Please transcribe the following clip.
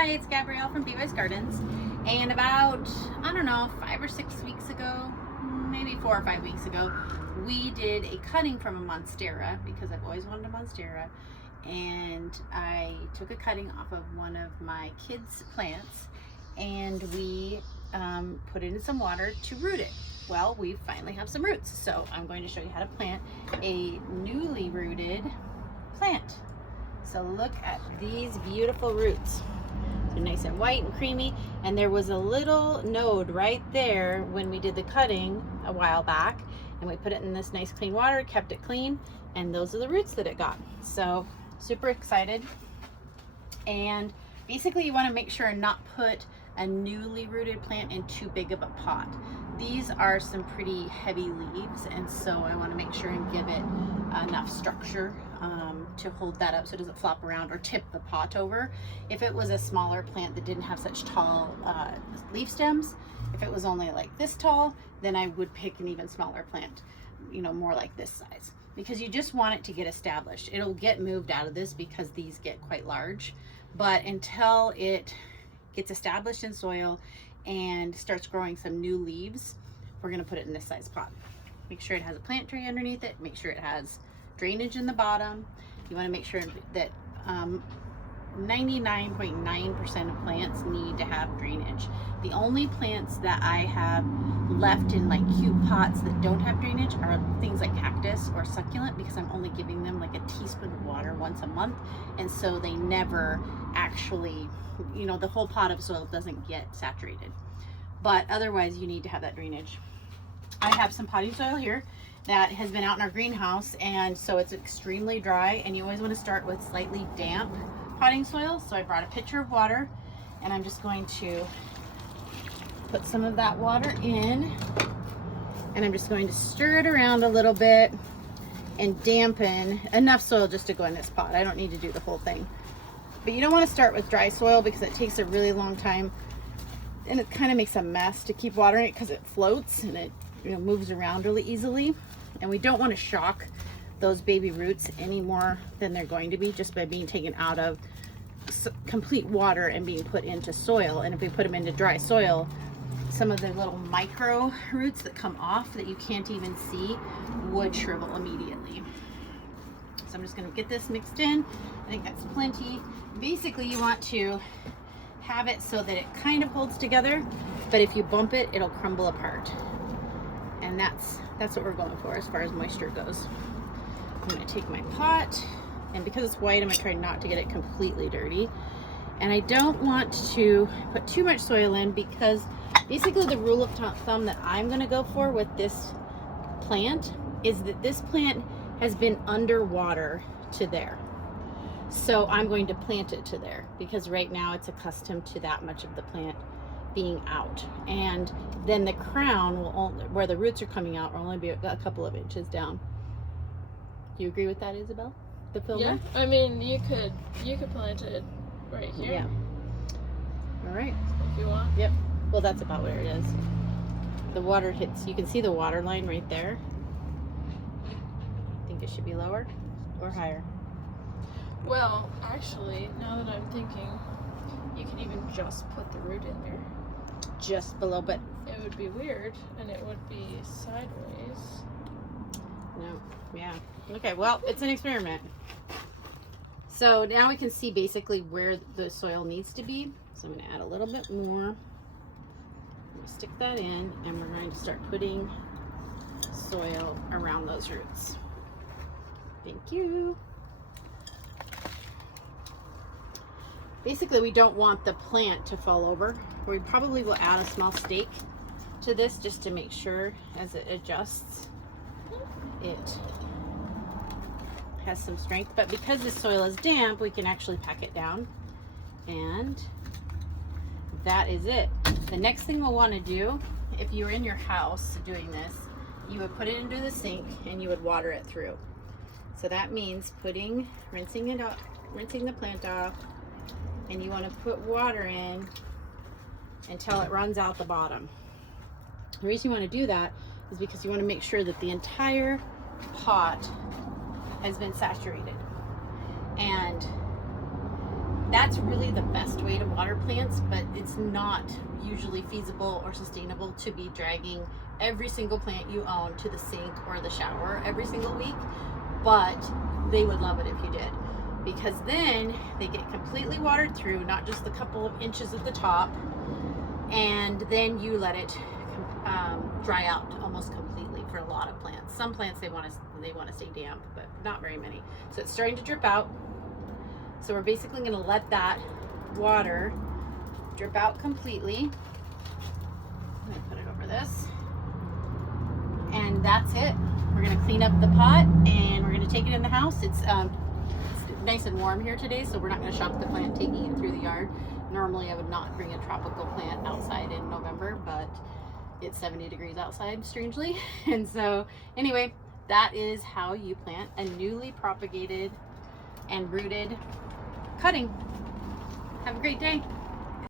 Hi, it's Gabrielle from Beeways Gardens, and about, I don't know, 5 or 6 weeks ago, maybe 4 or 5 weeks ago, we did a cutting from a Monstera because I've always wanted a Monstera, and I took a cutting off of one of my kids' plants and we put it in some water to root it. Well, we finally have some roots, so I'm going to show you how to plant a newly rooted plant. So look at these beautiful roots. They're nice and white and creamy, and there was a little node right there when we did the cutting a while back, and we put it in this nice clean water, kept it clean, and those are the roots that it got. So super excited. And basically you want to make sure and not put a newly rooted plant in too big of a pot. These are some pretty heavy leaves, and so I want to make sure and give it enough structure to hold that up so it doesn't flop around or tip the pot over. If it was a smaller plant that didn't have such tall leaf stems, if it was only like this tall, then I would pick an even smaller plant, you know, more like this size, because you just want it to get established. It'll get moved out of this because these get quite large, but until it gets established in soil and starts growing some new leaves, we're going to put it in this size pot. Make sure it has a plant tray underneath it. Make sure it has drainage in the bottom. You want to make sure that 99.9% of plants need to have drainage. The only plants that I have left in like cute pots that don't have drainage are things like cactus or succulent, because I'm only giving them like a teaspoon of water once a month, and so they never actually, you know, the whole pot of soil doesn't get saturated. But otherwise you need to have that drainage. I have some potting soil here that has been out in our greenhouse, and so it's extremely dry, and you always want to start with slightly damp potting soil. So I brought a pitcher of water, and I'm just going to put some of that water in, and I'm just going to stir it around a little bit and dampen enough soil just to go in this pot. I don't need to do the whole thing. But you don't want to start with dry soil because it takes a really long time, and it kind of makes a mess to keep watering it because it floats and it, you know, moves around really easily. And we don't want to shock those baby roots any more than they're going to be just by being taken out of complete water and being put into soil. And if we put them into dry soil, some of the little micro roots that come off that you can't even see would shrivel immediately. So I'm just going to get this mixed in. I think that's plenty. Basically you want to have it so that it kind of holds together, but if you bump it, it'll crumble apart. And that's what we're going for as far as moisture goes. I'm going to take my pot, and because it's white, I'm going to try not to get it completely dirty. And I don't want to put too much soil in, because basically the rule of thumb that I'm going to go for with this plant is that this plant has been underwater to there. So I'm going to plant it to there, because right now it's accustomed to that much of the plant being out. And then the crown will only, where the roots are coming out, will only be a couple of inches down. Do you agree with that, Isabel? The filmer? Yeah, I mean, you could plant it right here. Yeah. All right. If you want. Yep. Well, that's about where it is. The water hits, you can see the water line right there. I think it should be lower or higher. Well, actually, now that I'm thinking, you can even just put the root in there. Just below, but It would be weird, and it would be sideways. no, yeah. Okay, well, it's an experiment. So now we can see basically where the soil needs to be. So I'm going to add a little bit more. I'm going to stick that in, and we're going to start putting soil around those roots. Thank you. Basically, we don't want the plant to fall over. We probably will add a small stake to this just to make sure as it adjusts, it has some strength. But because the soil is damp, we can actually pack it down. And that is it. The next thing we'll want to do, if you were in your house doing this, you would put it into the sink and you would water it through. So that means rinsing it off, rinsing the plant off, and you want to put water in until it runs out the bottom. The reason you want to do that is because you want to make sure that the entire pot has been saturated. And that's really the best way to water plants, but it's not usually feasible or sustainable to be dragging every single plant you own to the sink or the shower every single week. But they would love it if you did, because then they get completely watered through, not just the couple of inches at the top, and then you let it dry out almost completely for a lot of plants. Some plants they want to stay damp, but not very many. So it's starting to drip out. So we're basically going to let that water drip out completely. I'm going to put it over this, and that's it. We're going to clean up the pot and we're going to take it in the house. It's nice and warm here today, so we're not going to shock the plant taking it through the yard. Normally I would not bring a tropical plant outside in November, but it's 70 degrees outside, strangely. And so anyway, that is how you plant a newly propagated and rooted cutting. Have a great day.